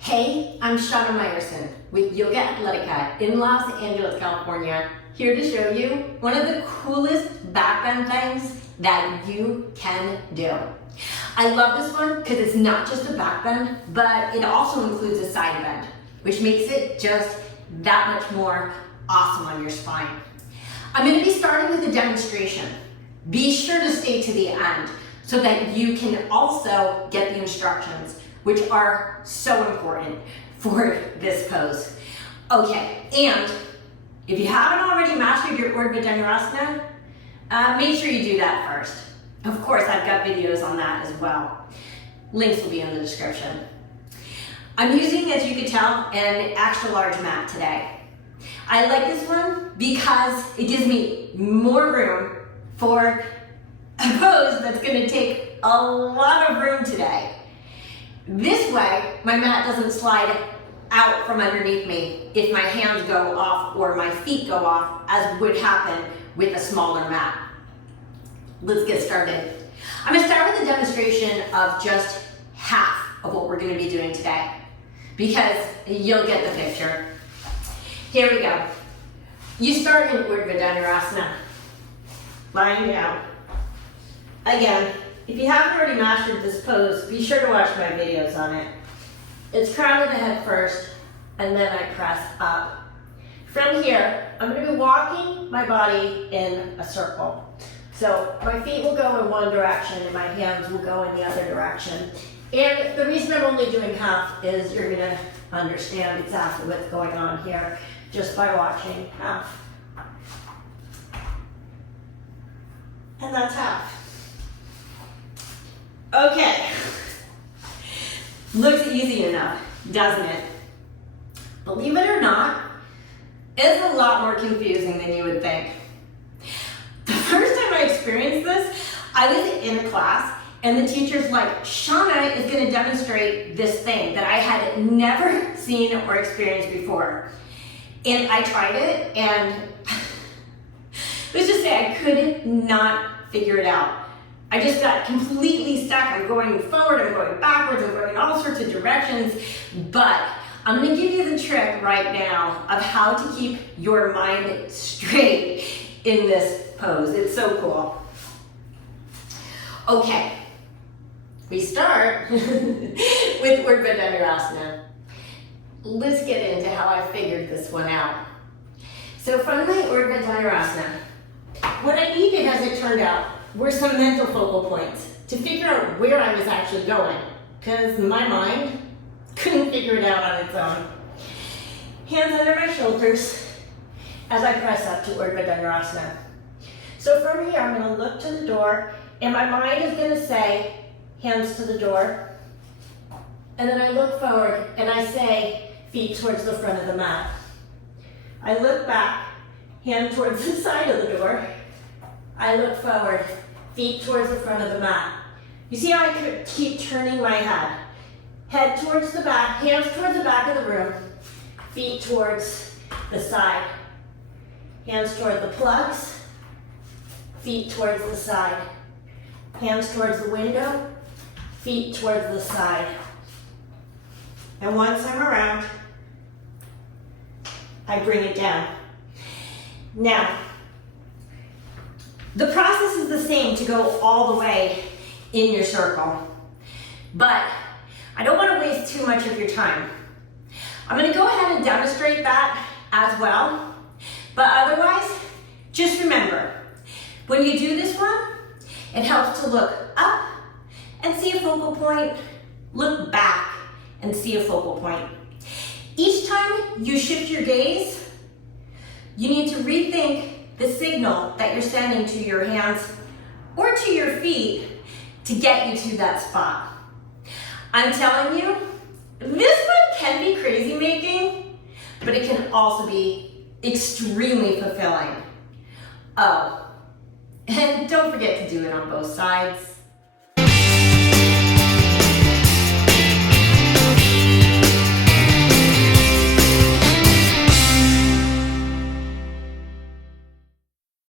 Hey, I'm Shana Meyerson with YOGAthletica in Los Angeles, California, here to show you one of the coolest backbend things that you can do. I love this one because it's not just a backbend, but it also includes a side bend, which makes it just that much more awesome on your spine. I'm going to be starting with a demonstration. Be sure to stay to the end so that you can also get the instructions, which are so important for this pose. Okay, and if you haven't already mastered your YOGAthletica, make sure you do that first. Of course, I've got videos on that as well. Links will be in the description. I'm using, as you can tell, an extra large mat today. I like this one because it gives me more room for a pose that's going to take a lot of room today. This way, my mat doesn't slide out from underneath me if my hands go off or my feet go off, as would happen with a smaller mat. Let's get started. I'm going to start with a demonstration of just half of what we're going to be doing today, because you'll get the picture. Here we go. You start in YOGAthletica, lying down. Again, if you haven't already mastered this pose, be sure to watch my videos on it. It's crown of the head first, and then I press up. From here, I'm going to be walking my body in a circle. So my feet will go in one direction and my hands will go in the other direction. And the reason I'm only doing half is you're going to understand exactly what's going on here just by watching half. And that's half. Okay. Looks easy enough, doesn't it? Believe it or not, it's a lot more confusing than you would think. The first time I experienced this, I was in a class and the teacher's like, Shana is going to demonstrate this thing that I had never seen or experienced before. And I tried it, and let's just say I could not figure it out. I just got completely stuck. I'm going forward, I'm going backwards, I'm going in all sorts of directions. But I'm going to give you the trick right now of how to keep your mind straight in this pose. It's so cool. Okay, we start with YOGAthletica. Let's get into how I figured this one out. So from my YOGAthletica, what I needed, as it turned out, were some mental focal points to figure out where I was actually going, because my mind couldn't figure it out on its own. Hands under my shoulders as I press up to YOGAthletica. So from here, I'm going to look to the door, and my mind is going to say, hands to the door. And then I look forward, and I say, feet towards the front of the mat. I look back, hand towards the side of the door. I look forward, feet towards the front of the mat. You see how I could keep turning my head? Head towards the back, hands towards the back of the room, feet towards the side. Hands toward the plugs, feet towards the side. Hands towards the window, feet towards the side. And once I'm around, I bring it down. Now, the process is the same to go all the way in your circle, but I don't want to waste too much of your time. I'm going to go ahead and demonstrate that as well, but otherwise, just remember, when you do this one, it helps to look up and see a focal point, look back and see a focal point. Each time you shift your gaze, you need to rethink the signal that you're sending to your hands or to your feet to get you to that spot. I'm telling you, this one can be crazy making, but it can also be extremely fulfilling. Oh, and don't forget to do it on both sides.